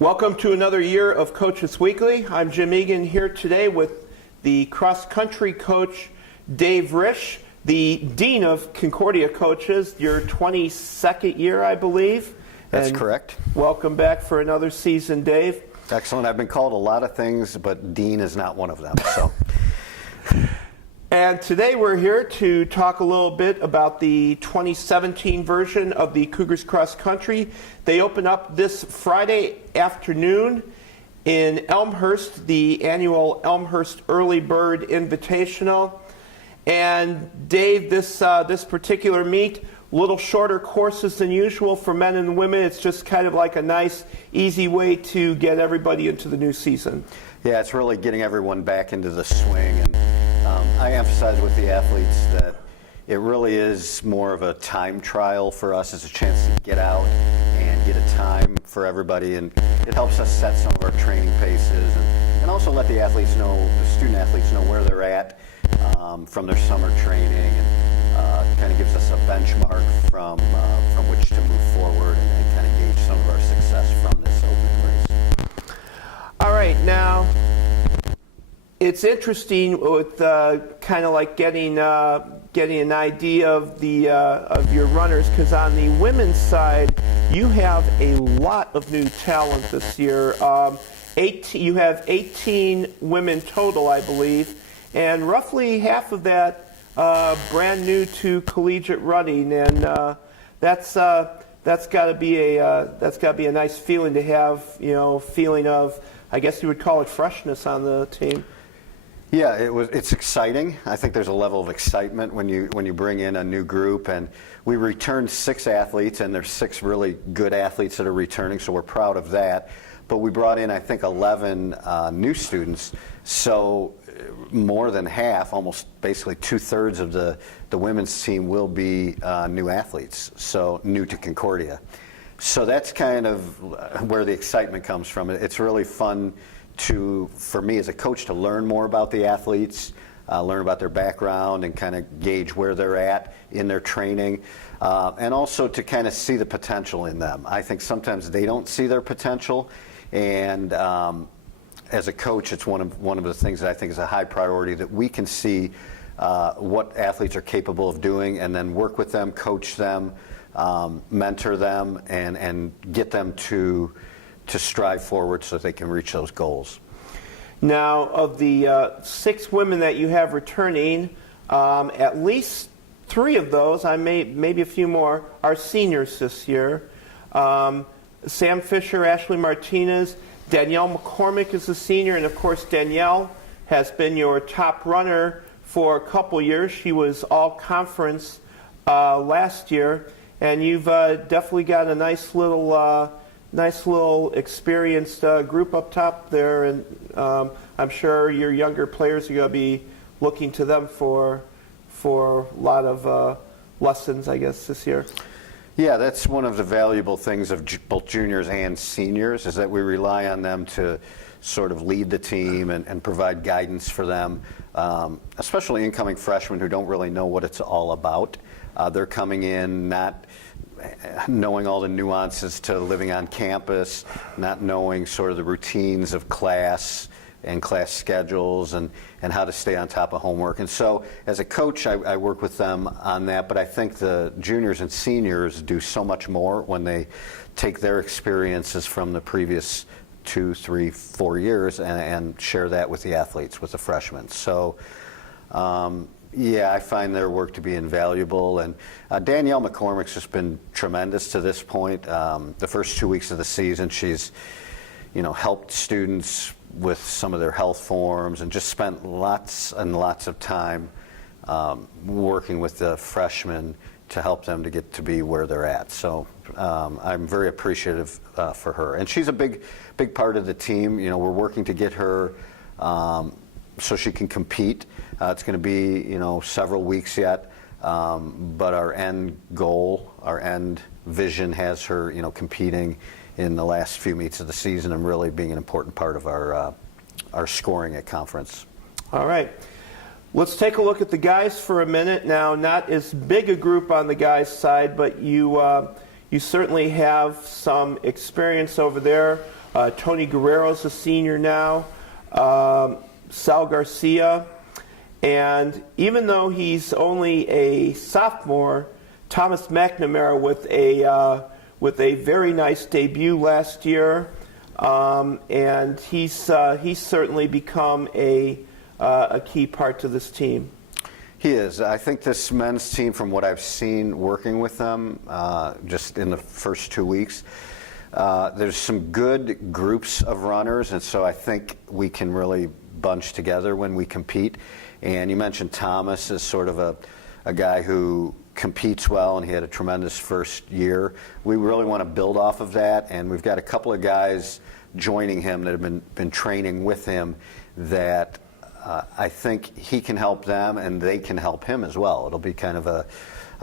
Welcome to another year of Coaches Weekly. I'm Jim Egan here today with the cross-country coach Dave Risch, the Dean of Concordia Coaches, your 22nd year, I believe. That's correct. Welcome back for another season, Dave. Excellent. I've been called a lot of things, but Dean is not one of them. So. And today we're here to talk a little bit about the 2017 version of the Cougars Cross Country. They open up this Friday afternoon in Elmhurst, the annual Elmhurst Early Bird Invitational. And Dave, this particular meet, a little shorter courses than usual for men and women. It's just kind of like a nice, easy way to get everybody into the new season. Yeah, it's really getting everyone back into the swing. And I emphasize with the athletes that it really is more of a time trial for us. It's a chance to get out and get a time for everybody. And it helps us set some of our training paces and also let the athletes know, the student athletes know where they're at from their summer training. And kind of gives us a benchmark from which to move forward and kind of gauge some of our success from this open race. All right, now it's interesting with kind of like getting an idea of the of your runners, because on the women's side you have a lot of new talent this year. You have 18 women total, I believe, and roughly half of that brand new to collegiate running, and that's got to be a nice feeling to have, feeling of, I guess you would call it, freshness on the team. Yeah, it's exciting. I think there's a level of excitement when you bring in a new group, and we returned 6 athletes, and there's 6 really good athletes that are returning, so we're proud of that. But we brought in, I think, 11 new students, so more than half, almost basically 2/3 of the women's team will be new athletes, so new to Concordia. So that's kind of where the excitement comes from. It's really fun for me as a coach to learn more about the athletes, learn about their background and kind of gauge where they're at in their training, and also to kind of see the potential in them. I think sometimes they don't see their potential, and as a coach, it's one of the things that I think is a high priority, that we can see what athletes are capable of doing and then work with them, coach them, mentor them, and get them to strive forward so that they can reach those goals. Now, of the 6 women that you have returning, at least 3 of those, maybe a few more, are seniors this year. Sam Fisher, Ashley Martinez, Danielle McCormick is a senior, and of course Danielle has been your top runner for a couple years. She was all conference last year, and you've definitely got a nice little experienced group up top there, and I'm sure your younger players are going to be looking to them for a lot of lessons, I guess, this year. Yeah, that's one of the valuable things of both juniors and seniors, is that we rely on them to sort of lead the team and provide guidance for them, especially incoming freshmen who don't really know what it's all about. They're coming in not knowing all the nuances to living on campus, not knowing sort of the routines of class and class schedules and how to stay on top of homework. And so as a coach, I work with them on that, but I think the juniors and seniors do so much more when they take their experiences from the previous 2, 3, 4 years and share that with the athletes, with the freshmen. So yeah, I find their work to be invaluable. And Danielle McCormick's just been tremendous to this point. The first 2 weeks of the season, she's helped students with some of their health forms and just spent lots and lots of time working with the freshmen to help them to get to be where they're at. So I'm very appreciative for her. And she's a big part of the team. We're working to get her so she can compete. It's going to be, several weeks yet, but our end goal, our end vision has her, competing in the last few meets of the season and really being an important part of our scoring at conference. All right. Let's take a look at the guys for a minute. Now, not as big a group on the guys' side, but you certainly have some experience over there. Tony Guerrero's a senior now. Sal Garcia. And even though he's only a sophomore, Thomas McNamara with a very nice debut last year, and he's certainly become a key part to this team. He is. I think this men's team, from what I've seen working with them just in the first 2 weeks, there's some good groups of runners, and so I think we can really bunch together when we compete. And you mentioned Thomas as sort of a guy who competes well, and he had a tremendous first year. We really want to build off of that, and we've got a couple of guys joining him that have been training with him that I think he can help them and they can help him as well. It'll be kind of a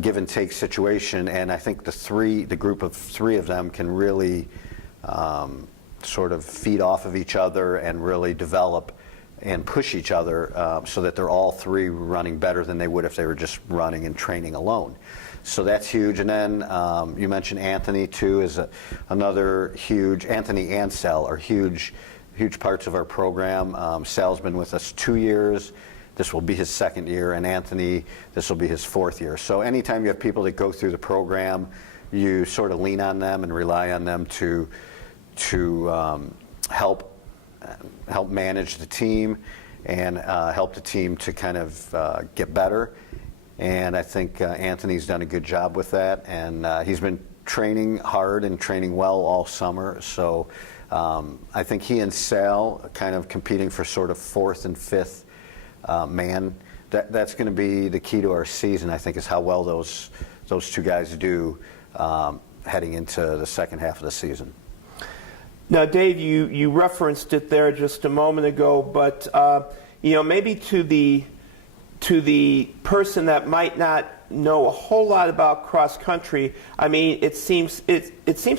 give and take situation, and I think the group of three of them can really sort of feed off of each other and really develop and push each other so that they're all three running better than they would if they were just running and training alone. So that's huge. And then you mentioned Anthony too is another huge. Anthony and Sal are huge parts of our program. Sal's been with us 2 years. This will be his second year, and Anthony, this will be his fourth year. So anytime you have people that go through the program, you sort of lean on them and rely on them to help manage the team and help the team to kind of get better. And I think Anthony's done a good job with that, and he's been training hard and training well all summer. So I think he and Sal kind of competing for sort of fourth and fifth man. That's going to be the key to our season, I think, is how well those two guys do heading into the second half of the season. Now, Dave, you referenced it there just a moment ago, but maybe to the person that might not know a whole lot about cross country, I mean, it seems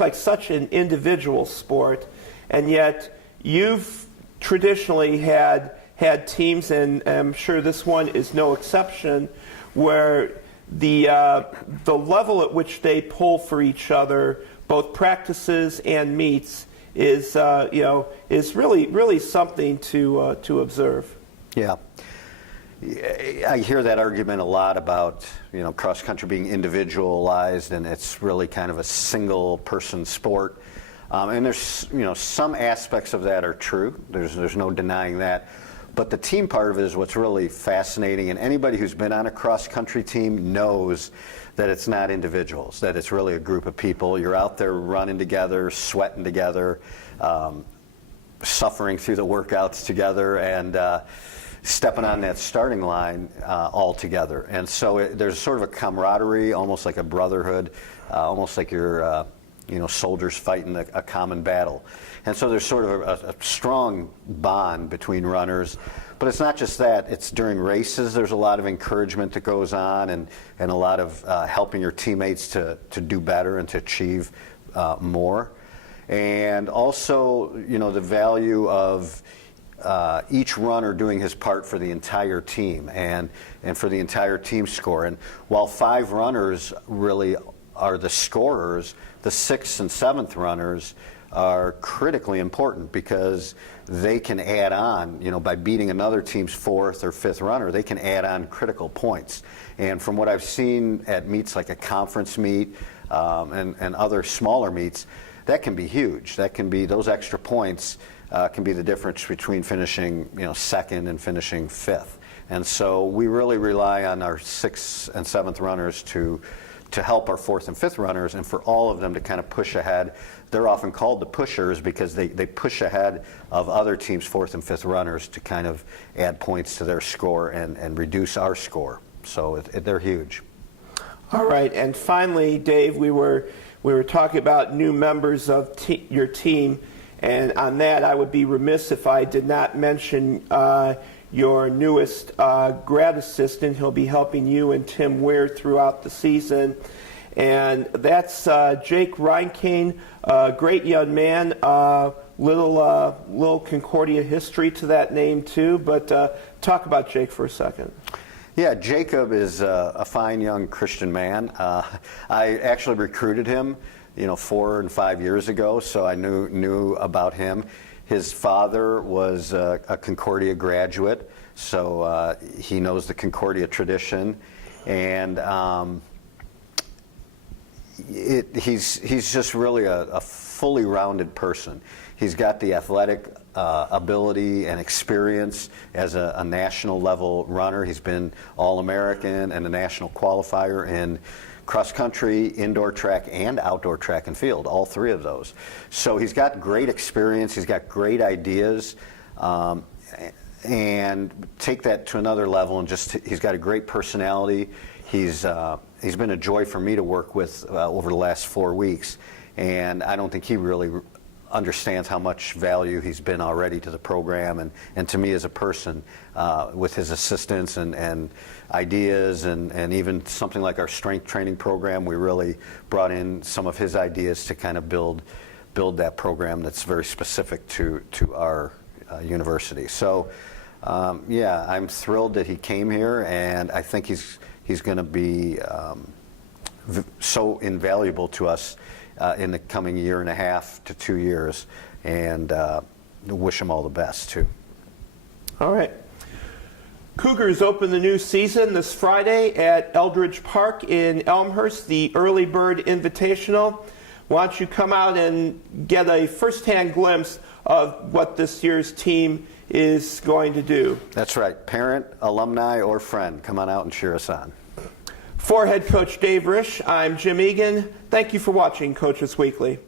like such an individual sport, and yet you've traditionally had teams, and I'm sure this one is no exception, where the level at which they pull for each other, both practices and meets, is really something to observe. Yeah. I hear that argument a lot about cross country being individualized, and it's really kind of a single person sport. And there's some aspects of that are true. There's no denying that. But the team part of it is what's really fascinating, and anybody who's been on a cross-country team knows that it's not individuals, that it's really a group of people. You're out there running together, sweating together, suffering through the workouts together, and stepping on that starting line all together. And so there's sort of a camaraderie, almost like a brotherhood, almost like you're soldiers fighting a common battle. And so there's sort of a strong bond between runners. But it's not just that. It's during races, there's a lot of encouragement that goes on, and a lot of helping your teammates to do better and to achieve more. And also, the value of each runner doing his part for the entire team and for the entire team score. And while 5 runners really are the scorers, the 6th and 7th runners are critically important because they can add on, by beating another team's 4th or 5th runner, they can add on critical points. And from what I've seen at meets like a conference meet and other smaller meets, that can be huge. That can be, those extra points can be the difference between finishing, 2nd and finishing 5th. And so we really rely on our 6th and 7th runners to help our 4th and 5th runners, and for all of them to kind of push ahead. They're often called the pushers because they push ahead of other teams' 4th and 5th runners to kind of add points to their score and reduce our score. So they're huge. All right, and finally, Dave, we were talking about new members of your team, and on that I would be remiss if I did not mention your newest grad assistant. He'll be helping you and Tim Weir throughout the season. And that's Jake Reinkane, great young man. Little Concordia history to that name too, but talk about Jake for a second. Yeah, Jacob is a fine young Christian man. I actually recruited him. 4 and 5 years ago, so I knew about him. His father was a Concordia graduate, so he knows the Concordia tradition, and he's just really a fully rounded person. He's got the athletic ability and experience as a national level runner. He's been All-American and a national qualifier in cross country, indoor track, and outdoor track and field, all 3 of those. So he's got great experience, he's got great ideas, and take that to another level, and he's got a great personality. He's been a joy for me to work with over the last 4 weeks, and I don't think he really understands how much value he's been already to the program and to me as a person, with his assistance and ideas, and even something like our strength training program. We really brought in some of his ideas to kind of build that program that's very specific to our university. So yeah, I'm thrilled that he came here, and I think he's going to be so invaluable to us in the coming 1.5 to 2 years, and wish him all the best too. All right. Cougars open the new season this Friday at Eldridge Park in Elmhurst, the Early Bird Invitational. Why don't you come out and get a first-hand glimpse of what this year's team is going to do. That's right. Parent, alumni, or friend, come on out and cheer us on. For head coach Dave Risch, I'm Jim Egan. Thank you for watching Coaches Weekly.